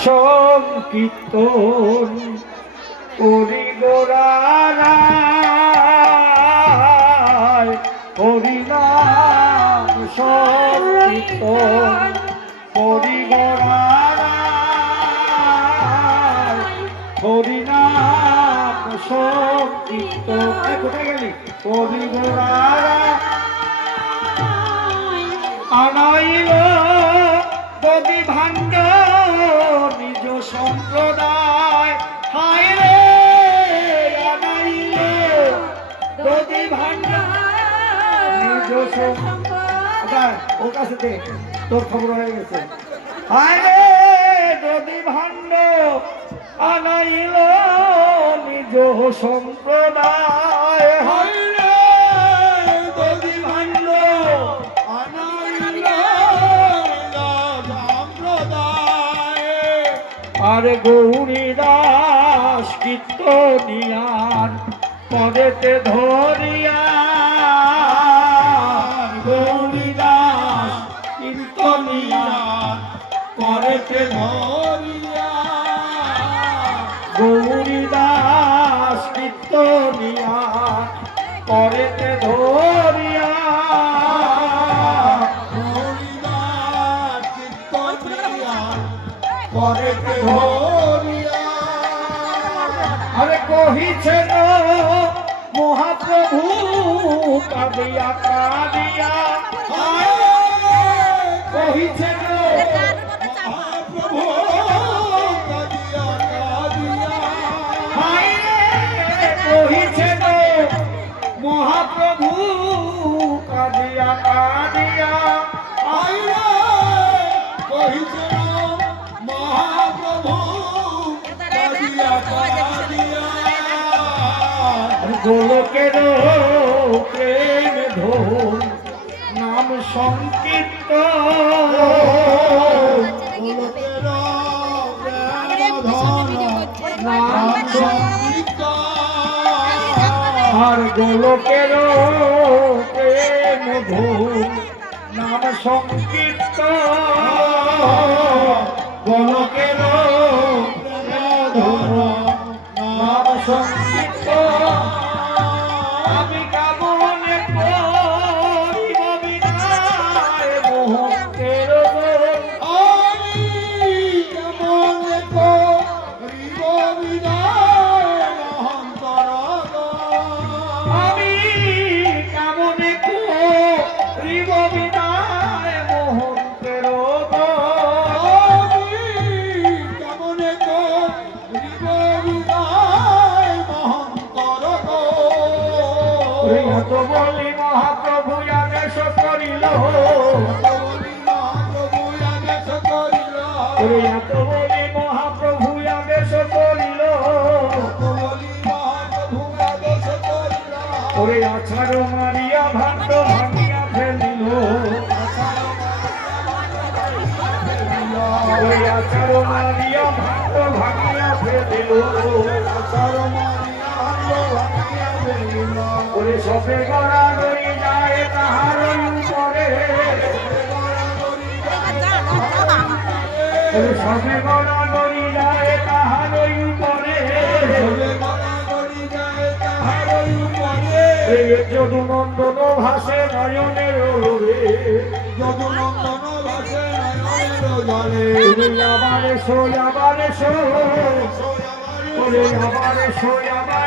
সংকীর্তন করি গোরারায় হরিনাম সংকীর্তন করি গোরারায় হরিনাম সংকীর্তন কোথায় গেলি করি গোরারায় আনাইল যদি ভাণ্ড নিজ সম্প্রদায় হায় রে আনাইল যদি ভাণ্ড নিজ সম্প্রদায় ওর কাছে দে তোর খবর হয়ে গেছে হায় রে যদি ভাণ্ড আনাইল নিজ সম্প্রদায় হায় রে যদি ভাণ্ড আরে গৌরী দাস কীর্তনিয়ার পরেতে ধরিয়া গৌরী দাস কীর্তনিয়ার পরেতে ধরিয়া গৌরী দাস কীর্তনিয়ার পরেতে ধরিয়া আরে কহিছেন মহাপ্রভু কাঁদিয়া কাঁদিয়া কহিছেন মহাপ্রভু কাঁদিয়া কাঁদিয়া কহিছেন মহাপ্রভু কাঁদিয়া কাঁদিয়া কহিছেন গোলকের প্রেম ধন নাম সংকীর্ত আর গোলকের প্রেম ধন নাম সংকীর্ত গোলকের নাম সংকীর্ত আমি কামনে করিব বিনায় মোহকের আমি কামনে করিব বিনায় অহংকার আমি কামনে করিব বিনায় মোহকের বলি মহাপ্রভু আদেশ করিল বলি মহাপ্রভু আদেশ করিল ওরে আছাড় মারিয়া ভাণ্ড ভাঙিয়া ফেলিল ওরে আছাড় মারিয়া ভাণ্ড ভাঙিয়া ফেলিল ওরে সবে গড়া গড়ি যায় তাহার উপরে ওরে সবে গড়া গড়ি যায় তাহার উপরে যদুনন্দন ভাসে নয়নের রবে যদুনন্দন ভাসে নয়নের জলে আবার এসো আবার এসো ওরে আবার এসো আবার